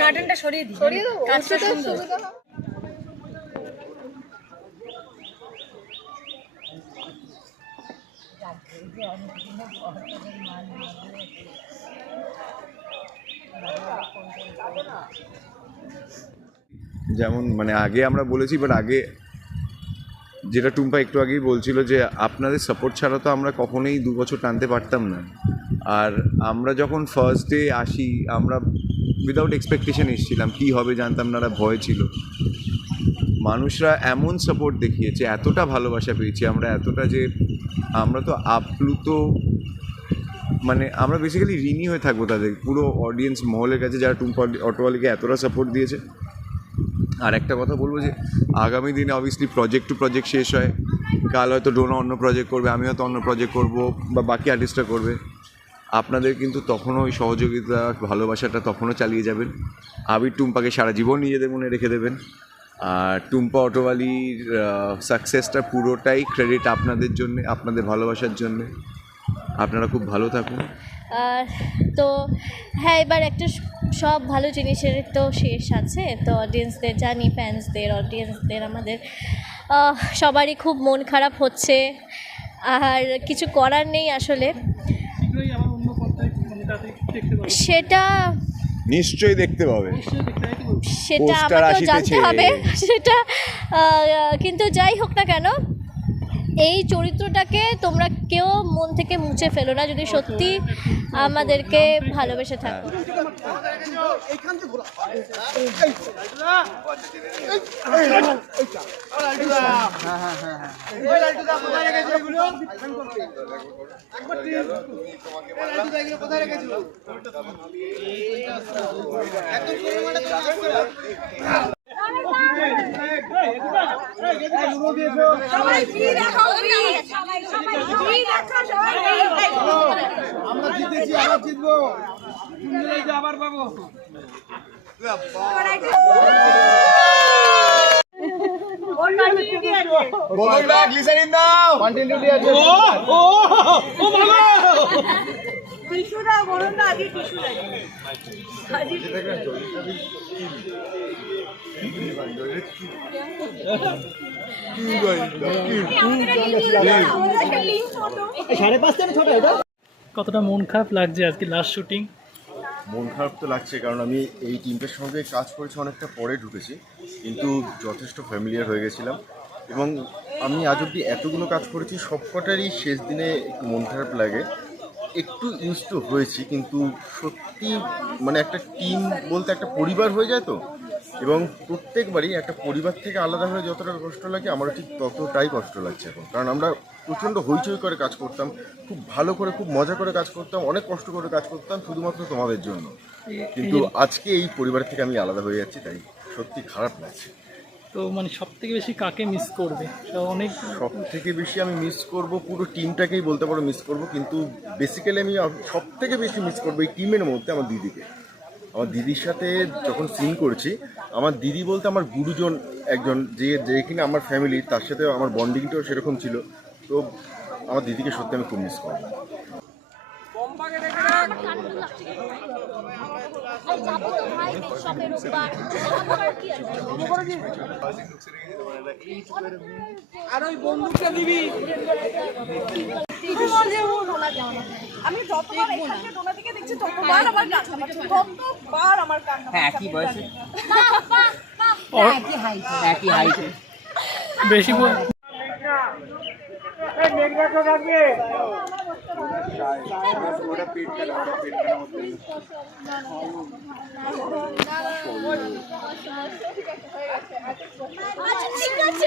কার্টেনটা সরিয়ে দিই সরিয়ে দেবো। যেমন মানে আগে আমরা বলেছি বাট আগে যেটা টুম্পা একটু আগেই বলছিল যে আপনাদের সাপোর্ট ছাড়া তো আমরা কখনোই দু বছর টানতে পারতাম না। আর আমরা যখন ফার্স্ট ডে আসি, আমরা উইদাউট এক্সপেকটেশন এসেছিলাম, কী হবে জানতাম না ভয় ছিল। মানুষরা এমন সাপোর্ট দেখিয়েছে, এতটা ভালোবাসা পেয়েছি আমরা, এতটা যে আমরা তো আপ্লুত মানে আমরা বেসিক্যালি ঋণী হয়ে থাকব তাদের, পুরো অডিয়েন্স মহলের কাছে যারা টুম্পা অটোওয়ালিকে এতটা সাপোর্ট দিয়েছে। আর একটা কথা বলব যে আগামী দিনে অবভিয়াসলি প্রজেক্ট টু প্রজেক্ট শেষ হয়। কাল হয়তো ডোনা অন্য প্রজেক্ট করবে আমি হয়তো অন্য প্রজেক্ট করব বা বাকি আর্টিস্টরা করবে। আপনাদের কিন্তু তখনও ওই সহযোগিতা, ভালোবাসাটা তখনও চালিয়ে যাবেন। আবির টুম্পাকে সারা জীবন নিজেদের মনে রেখে দেবেন। আর টুম্পা অটোওয়ালির সাকসেসটা পুরোটাই ক্রেডিট আপনাদের জন্যে, আপনাদের ভালোবাসার জন্যে। আপনারা খুব ভালো থাকুন। তো হ্যাঁ এবার একটা সব ভালো জিনিসের তো শেষ আছে। তো অডিয়েন্সদের জানি ফ্যান্সদের অডিয়েন্সদের আমাদের সবারই খুব মন খারাপ হচ্ছে। আর কিছু করার নেই আসলে। মানে সেটা নিশ্চয়ই দেখতে পাবে? সেটা আমাকেও জানতে হবে। সেটা কিন্তু যাই হোক না কেন এই চরিত্রটাকে তোমরা কেউ মন থেকে মুছে ফেলো না যদি সত্যি আমাদেরকে ভালোবেসে থাকো আমরা জিতেছি আবার জিতবো আবার পাবো কতটা মন খারাপ লাগছে আজকে লাস্ট শুটিং মন খারাপ তো লাগছে, কারণ আমি এই টিমটার সঙ্গে কাজ করেছি, অনেকটা পরে ঢুকেছি, কিন্তু যথেষ্ট ফ্যামিলিয়ার হয়ে গেছিলাম। এবং আমি আজ অব্দি এতগুলো কাজ করেছি, সবকটারই শেষ দিনে একটু মন খারাপ লাগে। একটু ইউজ তো হয়েছি, কিন্তু সত্যি মানে একটা টিম বলতে একটা পরিবার হয়ে যায় তো এবং প্রত্যেকবারই একটা পরিবার থেকে আলাদা হয়ে যতটা কষ্ট লাগে আমারও ঠিক ততটাই কষ্ট লাগছে এখন। কারণ আমরা প্রচণ্ড হইচই করে কাজ করতাম খুব ভালো করে খুব মজা করে কাজ করতাম অনেক কষ্ট করে কাজ করতাম শুধুমাত্র তোমাদের জন্য। কিন্তু আজকে এই পরিবার থেকে আমি আলাদা হয়ে যাচ্ছি তাই সত্যি খারাপ লাগছে। তো মানে সব থেকে বেশি কাকে মিস করবে? তো অনেক সব থেকে বেশি আমি মিস করব পুরো টিমটাকেই বলতে পারো মিস করব কিন্তু বেসিক্যালি আমি সব থেকে বেশি মিস করব এই টিমের মধ্যে আমার দিদিকে। আমার দিদির সাথে যখন সিন করছি আমার দিদি বলতে আমার গুরুজন একজন, যে যে কিনা আমার ফ্যামিলি তার সাথে আমার বন্ডিংটাও সেরকম ছিল। তো আমার দিদিকে সত্যি আমি খুব মিস করব। আর ওই বন্দুকটা দিবি? আমি যতবার এখানকার ডোনাদিকে দেখছি ততবার আমার কান্না পাচ্ছে ততবার আমার কান্না হ্যাঁ একই বয়সে। একই হাইটে বেশি বল- আচ্ছা ঠিক আছে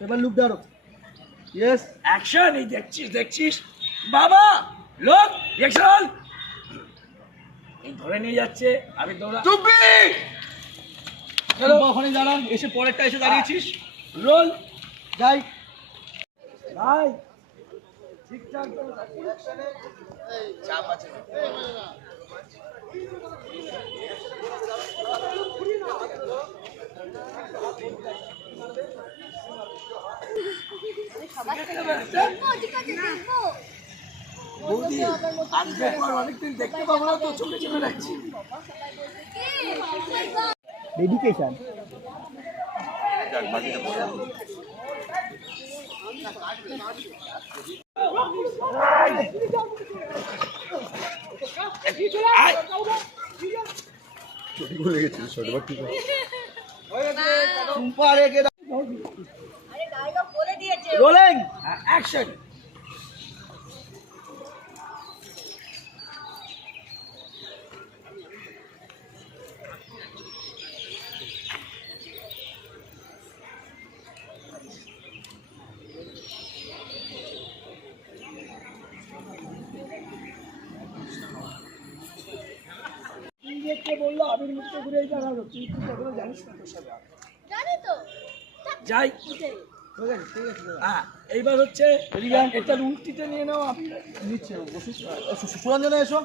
এবার লুক দাঁড়ো ইয়েস অ্যাকশন এই দেখছিস দেখছিস? বাবা লোক রিয়াকশন এই ধরে নিয়ে যাচ্ছে আমি দৌড়া টুম্পি চলো। ওখানে দাঁড়ান এসে পরেরটা এসে দাঁড়িয়েছিস। রোল যাই। ভাই। বৌদি আজকে পর অনেকদিন দেখতে পাবো না তো চোখে চোখে রাখছি ডেডিকেশন টুম্পা রেখে দাও। রোলিং অ্যাকশন দেখতে বলল আবির ঘুরে তুই কখনো জানিস না তোর সাথে জানি তো। যাই। হ্যাঁ, এইবার হচ্ছে এটা উল্টিতে নিয়ে নাও আপনি নিচ্ছে। সুরঞ্জনে এসো।